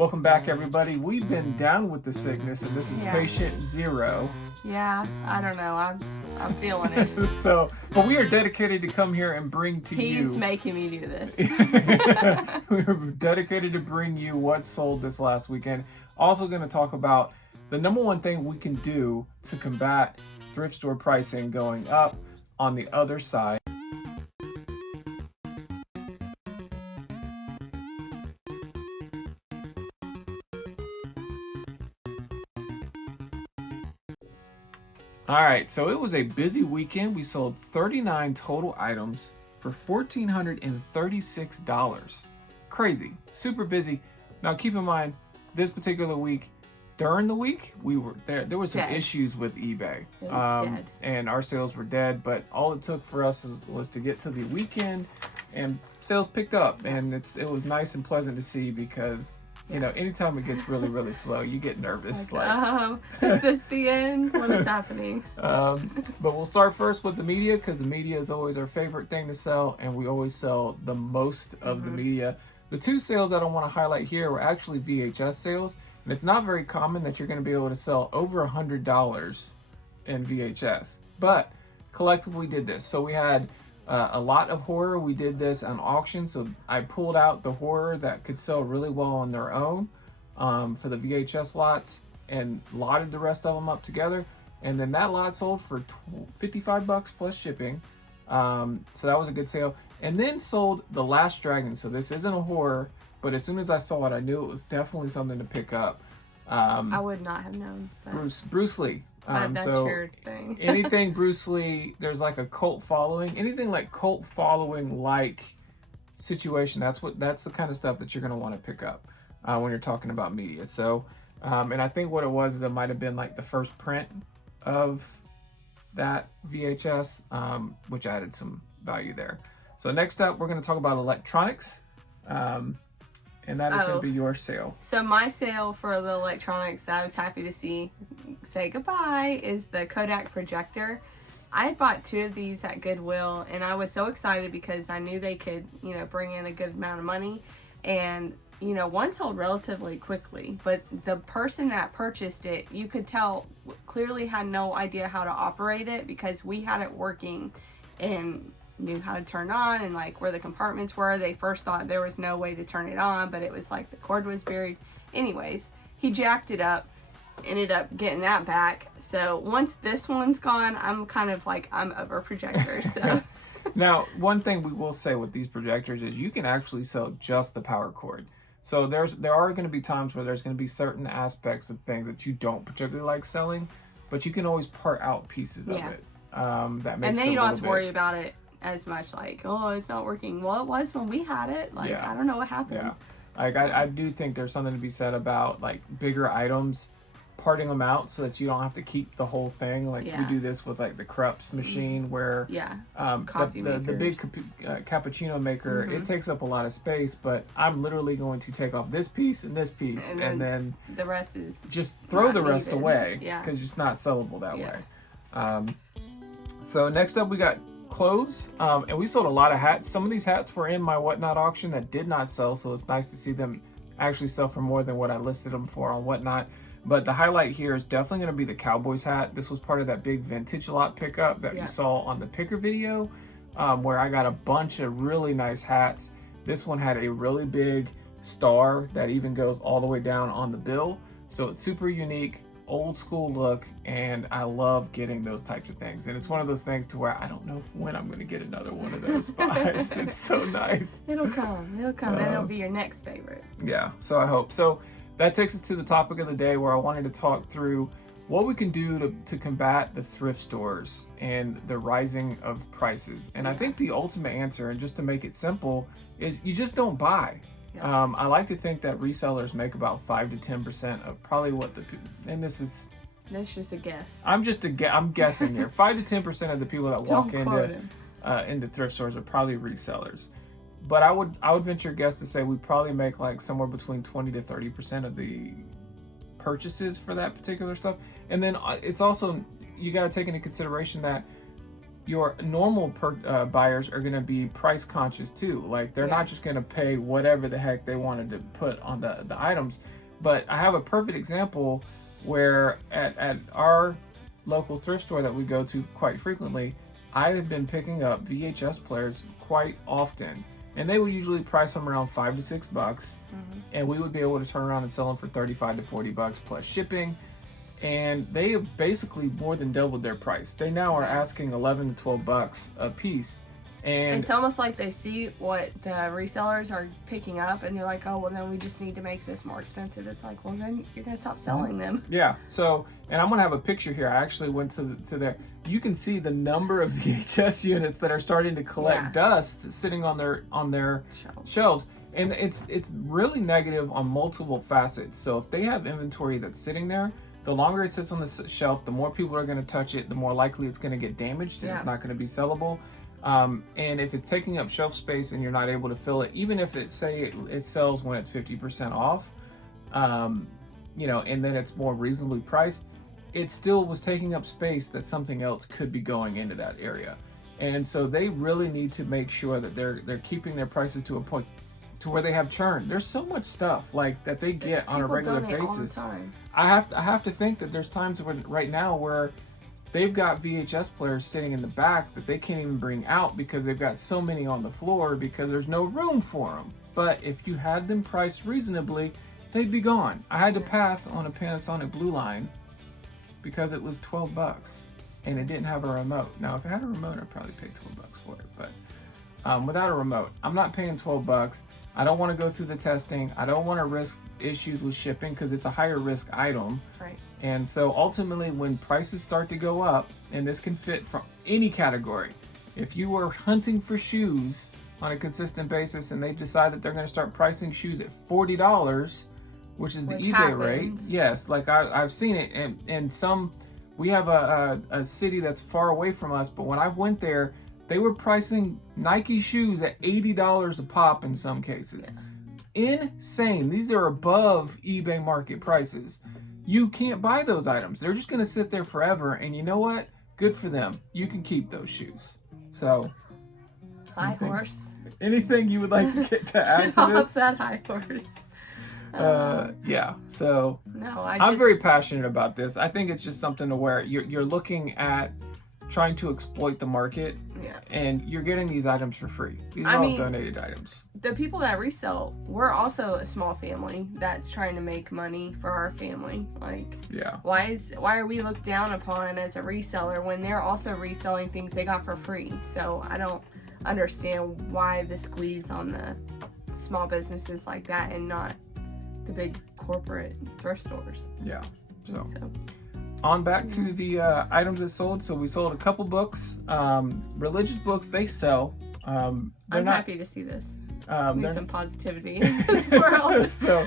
Welcome back, everybody. We've been down with the sickness, and this is patient 0. Yeah, I don't know. I'm feeling it. But we are dedicated to come here and bring to you. He's making me do this. We're dedicated to bring you what sold this last weekend. Also going to talk about the number one thing we can do to combat thrift store pricing going up on the other side. All right, so it was a busy weekend. We sold 39 total items for $1,436. Crazy, super busy. Now keep in mind, this particular week, during the week, we were there was some issues with eBay. It was dead. And our sales were dead, but all it took for us was to get to the weekend and sales picked up, and it was nice and pleasant to see because you know, anytime it gets really, really slow, you get nervous. Is this the end? What is happening? But we'll start first with the media because the media is always our favorite thing to sell, and we always sell the most of the media. The two sales that I want to highlight here were actually VHS sales, and it's not very common that you're going to be able to sell over $100 in VHS. But collectively did this. So we had a lot of horror. We did this on auction, so I pulled out the horror that could sell really well on their own for the VHS lots and lotted the rest of them up together, and then that lot sold for $55 plus shipping, so that was a good sale. And then sold The Last Dragon. So this isn't a horror, but as soon as I saw it, I knew it was definitely something to pick up. I would not have known. Bruce Lee. That's your thing. Anything Bruce Lee, there's like a cult following. Anything like cult following like situation, that's the kind of stuff that you're going to want to pick up when you're talking about media. So, and I think what it was is it might have been like the first print of that VHS, which added some value there. So next up, we're going to talk about electronics. And that is going to be your sale. So my sale for the electronics I was happy to say goodbye is the Kodak projector. I had bought 2 of these at Goodwill, and I was so excited because I knew they could, bring in a good amount of money. And, one sold relatively quickly, but the person that purchased it, you could tell clearly had no idea how to operate it because we had it working and knew how to turn on and like where the compartments were. They first thought there was no way to turn it on, but it was like the cord was buried. Anyways, he jacked it up, ended up getting that back. So once this one's gone, I'm kind of like, I'm over projectors. So now, one thing we will say with these projectors is you can actually sell just the power cord. So there are going to be times where there's going to be certain aspects of things that you don't particularly like selling, but you can always part out pieces of it. That makes and then you don't have to worry bit. about it as much, like, oh, it's not working. Well, it was when we had it. Like, I don't know what happened. Yeah, like I do think there's something to be said about like bigger items, parting them out so that you don't have to keep the whole thing. Like we do this with like the Krups machine where the big cappuccino maker, it takes up a lot of space, but I'm literally going to take off this piece and this piece, and then the rest is just throw the rest away because it's just not sellable that way. So next up we got clothes, and we sold a lot of hats. Some of these hats were in my Whatnot auction that did not sell, so it's nice to see them actually sell for more than what I listed them for on Whatnot. But the highlight here is definitely going to be the Cowboys hat. This was part of that big vintage lot pickup that you saw on the picker video, where I got a bunch of really nice hats. This one had a really big star that even goes all the way down on the bill, so it's super unique, old school look, and I love getting those types of things. And it's one of those things to where I don't know when I'm going to get another one of those buys. It's so nice. It'll come, and it'll be your next favorite. Yeah, so I hope. So that takes us to the topic of the day, where I wanted to talk through what we can do to combat the thrift stores and the rising of prices. And I think the ultimate answer, and just to make it simple, is you just don't buy. I like to think that resellers make about 5 to 10% of probably what and that's just a guess. I'm guessing here. 5 to 10% of the people that walk into thrift stores are probably resellers. But I would venture a guess to say we probably make like somewhere between 20 to 30% of the purchases for that particular stuff. And then it's also, you got to take into consideration that your normal buyers are going to be price conscious too. Like they're not just going to pay whatever the heck they wanted to put on the items. But I have a perfect example where at our local thrift store that we go to quite frequently, I have been picking up VHS players quite often, and they would usually price them around $5 to $6, and we would be able to turn around and sell them for $35 to $40 plus shipping. And they have basically more than doubled their price. They now are asking $11 to $12 a piece. And it's almost like they see what the resellers are picking up and they're like, oh, well, then we just need to make this more expensive. It's like, well, then you're going to stop selling them. Yeah. So, and I'm going to have a picture here. I actually went to there. You can see the number of VHS units that are starting to collect dust sitting on their shelves. And it's really negative on multiple facets. So if they have inventory that's sitting there, the longer it sits on the shelf, the more people are going to touch it, the more likely it's going to get damaged and it's not going to be sellable. And if it's taking up shelf space and you're not able to fill it, even if it sells when it's 50% off, you know, and then it's more reasonably priced, it still was taking up space that something else could be going into that area. And so they really need to make sure that they're keeping their prices to a point to where they have churn. There's so much stuff like that they get on a regular basis. All the time. I have to think that there's times right now where they've got VHS players sitting in the back that they can't even bring out because they've got so many on the floor because there's no room for them. But if you had them priced reasonably, they'd be gone. I had to pass on a Panasonic Blue Line because it was $12 and it didn't have a remote. Now, if it had a remote, I'd probably pay $12 for it. But without a remote, I'm not paying $12. I don't want to go through the testing. I don't want to risk issues with shipping because it's a higher risk item. Right. And so ultimately when prices start to go up, and this can fit from any category, if you are hunting for shoes on a consistent basis and they decide that they're going to start pricing shoes at $40, which is the eBay rate. Yes, like I've seen it. And some, we have a city that's far away from us, but when I went there, they were pricing Nike shoes at $80 a pop in some cases. Yeah. Insane. These are above eBay market prices. You can't buy those items. They're just going to sit there forever. And you know what? Good for them. You can keep those shoes. So, high horse. Anything you would like to add to this? That high horse. Yeah. So, no, I'm very passionate about this. I think it's just something to where you're looking at trying to exploit the market, and you're getting these items for free. These are all donated items. The people that resell, we're also a small family that's trying to make money for our family. Like, why are we looked down upon as a reseller when they're also reselling things they got for free? So I don't understand why the squeeze on the small businesses like that and not the big corporate thrift stores. Yeah. So. On back to the items that sold. So we sold a couple books. Religious books, they sell. I'm happy to see this. Need some positivity in this world. So,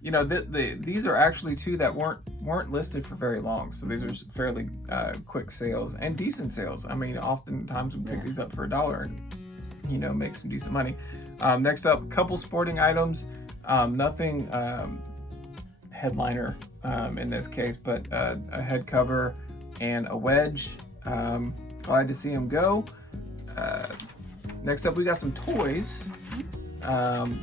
you know, these are actually two that weren't listed for very long. So these are fairly quick sales and decent sales. I mean, oftentimes we pick these up for $1 and, you know, make some decent money. Next up, couple sporting items. Nothing headliner in this case, but a head cover and a wedge. Glad to see them go. Next up, we got some toys.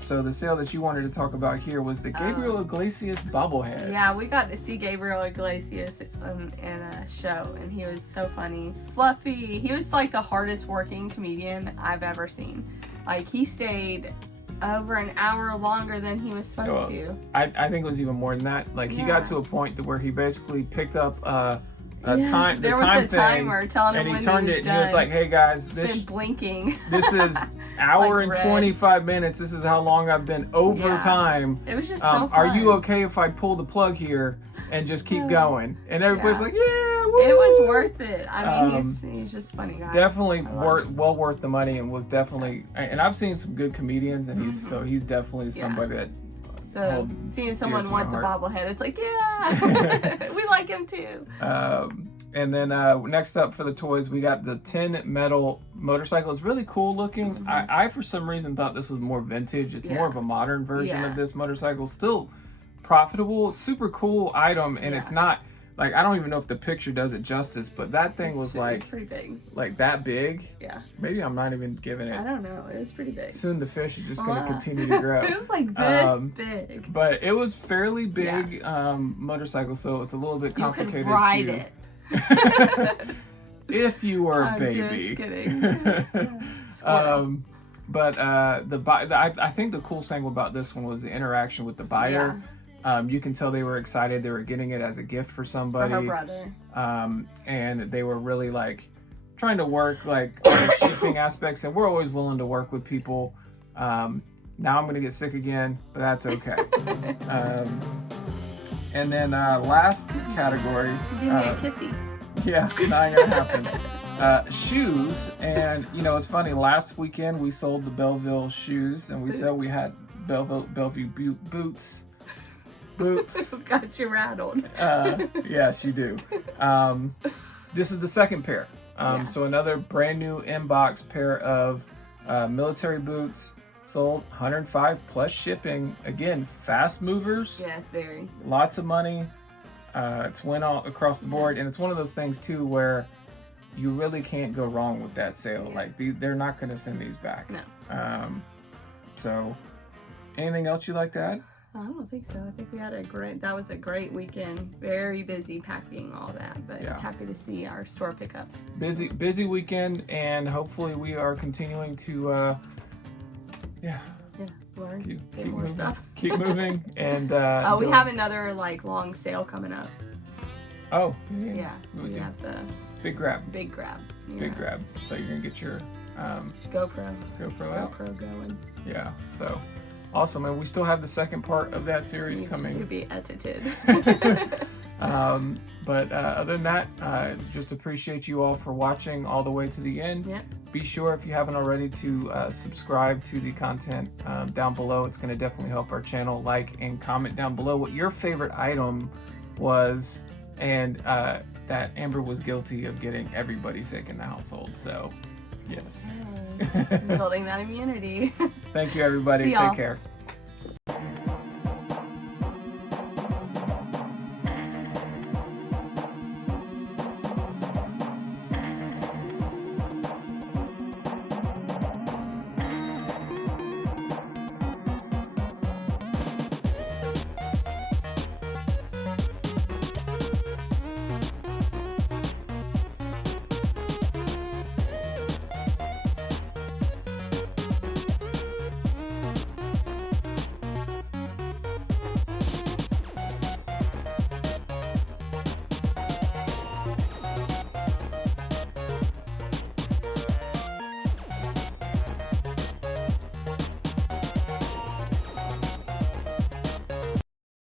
So the sale that you wanted to talk about here was the Gabriel Iglesias bobblehead. Yeah, we got to see Gabriel Iglesias in a show, and he was so funny. Fluffy. He was like the hardest working comedian I've ever seen. Like, he stayed over an hour longer than he was supposed to. I think it was even more than that. Like, he got to a point to where he basically picked up time. There was a timer telling him when he was done. And he turned it and he was like, "Hey guys, this been blinking. This is hour like and 25 minutes. This is how long I've been over time. It was just so fun. Are you okay if I pull the plug here and just keep going?" And everybody's like, "Yeah, woo!" It was worth it. I mean, he's just a funny guy. Definitely well worth the money, and was definitely. And I've seen some good comedians, and he's definitely somebody that. So seeing someone want the bobblehead, it's like, yeah, we like him too. And then next up for the toys, we got the tin metal motorcycle. It's really cool looking. Mm-hmm. I for some reason thought this was more vintage. It's more of a modern version of this motorcycle. Still profitable. It's super cool item, and it's not like, I don't even know if the picture does it justice, but that thing was like pretty big. Like that big. Yeah. Maybe I'm not even giving it. I don't know. It was pretty big. Soon the fish is just going to continue to grow. It was like this big. But it was fairly big motorcycle, so it's a little bit complicated. You could ride it. If you were a I'm baby. just kidding. But I think the cool thing about this one was the interaction with the buyer. Yeah. You can tell they were excited. They were getting it as a gift for somebody. For her brother. And they were really like trying to work like on the shipping aspects. And we're always willing to work with people. Now I'm gonna get sick again, but that's okay. And then last category. Give me a kissy. Yeah, not gonna happen. Shoes, and you know it's funny. Last weekend we sold the Belleville shoes, and we said we had Bellevue boots. Got you rattled. Yes, you do. This is the second pair. So another brand new inbox pair of military boots. Sold 105 plus shipping. Again, fast movers. Yes, very. Lots of money. It's went all across the board, and it's one of those things too where you really can't go wrong with that sale. Like they're not going to send these back. No. So, anything else you'd like to add? I don't think so. I think we had that was a great weekend. Very busy packing all that, but happy to see our store pick up. Busy weekend, and hopefully we are continuing to, learn, keep more moving, stuff. Keep moving, and we have another like long sale coming up. Oh, yeah, we have the big grab. Big grab. Big grab. So you're gonna get your GoPro out. GoPro going. Yeah. So. Awesome, and we still have the second part of that series coming. To be edited. But other than that, just appreciate you all for watching all the way to the end. Yep. Be sure, if you haven't already, to subscribe to the content down below. It's going to definitely help our channel. Like and comment down below what your favorite item was, and that Amber was guilty of getting everybody sick in the household. So. Yes. Building that immunity. Thank you, everybody. Take care.